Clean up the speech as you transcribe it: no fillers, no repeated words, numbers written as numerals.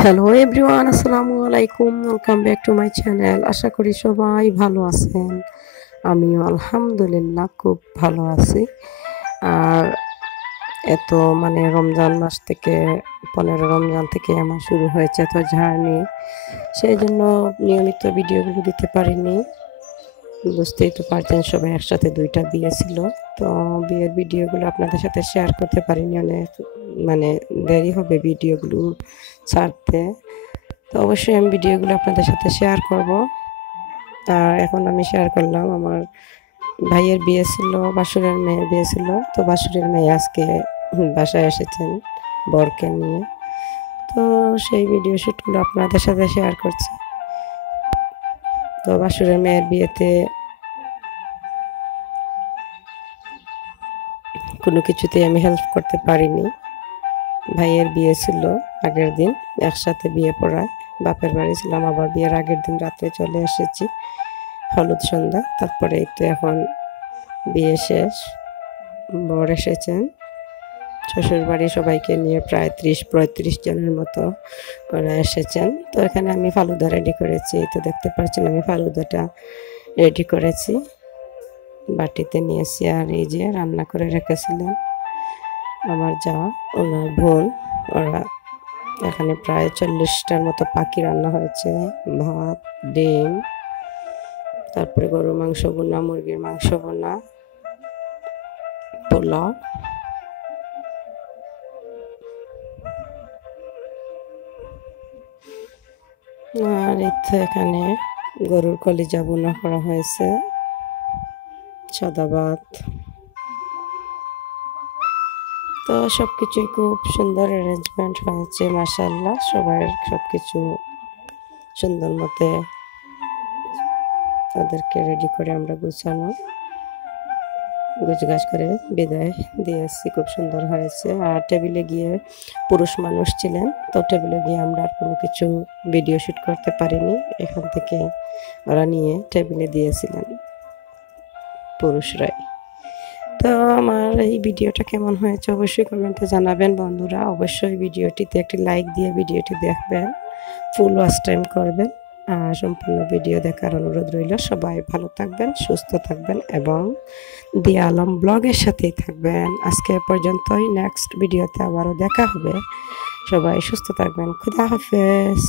Hello everyone, আসসালামু আলাইকুম। Welcome back to my channel. আশা করি সবাই ভালো আছেন। আমিও আলহামদুলিল্লাহ খুব ভালো আছি। আর এত রমজান মাস থেকে 15 রমজান থেকে আমার শুরু হয়েছে এত জার্নি, সেই জন্য নিয়মিত ভিডিওগুলো দিতে পারিনি। বুঝতেই তো পারছেন, সবাই একসাথে 2টা বিয়ে ছিল। তো বিয়ের ভিডিওগুলো আপনাদের সাথে শেয়ার করতে পারিনি, অনেক দেরি হবে ভিডিওগুলো ছাড়তে। তো অবশ্যই আমি ভিডিওগুলো আপনাদের সাথে শেয়ার করব। আর এখন আমি শেয়ার করলাম, আমার ভাইয়ের বিয়ে ছিল, বাসুরের মেয়ের বিয়ে ছিল। তো বাসুরের মেয়ে আজকে বাসায় এসেছেন বরকে নিয়ে। তো সেই ভিডিও শ্যুটগুলো আপনাদের সাথে শেয়ার করছি। তো বাসুরের মেয়ের বিয়েতে কোনো কিছুতেই আমি হেল্প করতে পারিনি। ভাইয়ের বিয়ে ছিল আগের দিন, একসাথে বিয়ে পড়ায় বাপের বাড়ি ছিলাম, আবার বিয়ের আগের দিন রাত্রে চলে এসেছি হলুদ সন্ধ্যা। তারপরে এই তো এখন বিয়ে শেষ, বর এসেছেন শ্বশুর বাড়ি সবাইকে নিয়ে, প্রায় 30-35 জনের মতো ওরা এসেছেন। তো এখানে আমি ফালুদা রেডি করেছি, তো দেখতে পাচ্ছেন আমি ফালুদাটা রেডি করেছি, বাটিতে নিয়েছি। আর এই যে রান্না করে রেখেছিলেন আমার যা, ওনার বোন, ওরা এখানে প্রায় 40টার মতো পাখি রান্না হয়েছে, ভাত, ডিম, তারপরে গরুর মাংস বোনা, মুরগির মাংস বোনা, পোলাও, আর এই তো এখানে গরুর কলিজা বোনা করা হয়েছে, সাদা ভাত। তো সব কিছুই খুব সুন্দর অ্যারেঞ্জমেন্ট হয়েছে মাশাআল্লাহ। সবাই সব কিছু সুন্দর মতে তাদেরকে রেডি করে আমরা গুছগাছ করে বিদায় দিয়েছি, খুব সুন্দর হয়েছে। আর টেবিলে গিয়ে পুরুষ মানুষ ছিলেন, তো টেবিলে গিয়ে আমরা আর কোনো কিছু ভিডিও শ্যুট করতে পারিনি। এখান থেকে ওরা নিয়ে টেবিলে দিয়েছিলেন পুরুষরাই। তো আমার এই ভিডিওটা কেমন হয়েছে অবশ্যই কমেন্টে জানাবেন বন্ধুরা। অবশ্যই ভিডিওটিতে একটি লাইক দিয়ে ভিডিওটি দেখবেন, ফুল ওয়াচ টাইম করবেন। আর সম্পূর্ণ ভিডিও দেখার অনুরোধ রইল। সবাই ভালো থাকবেন, সুস্থ থাকবেন এবং দিয়া আলম ব্লগের সাথেই থাকবেন। আজকে এ পর্যন্তই, নেক্সট ভিডিওতে আবারও দেখা হবে। সবাই সুস্থ থাকবেন। খুদা হাফেজ।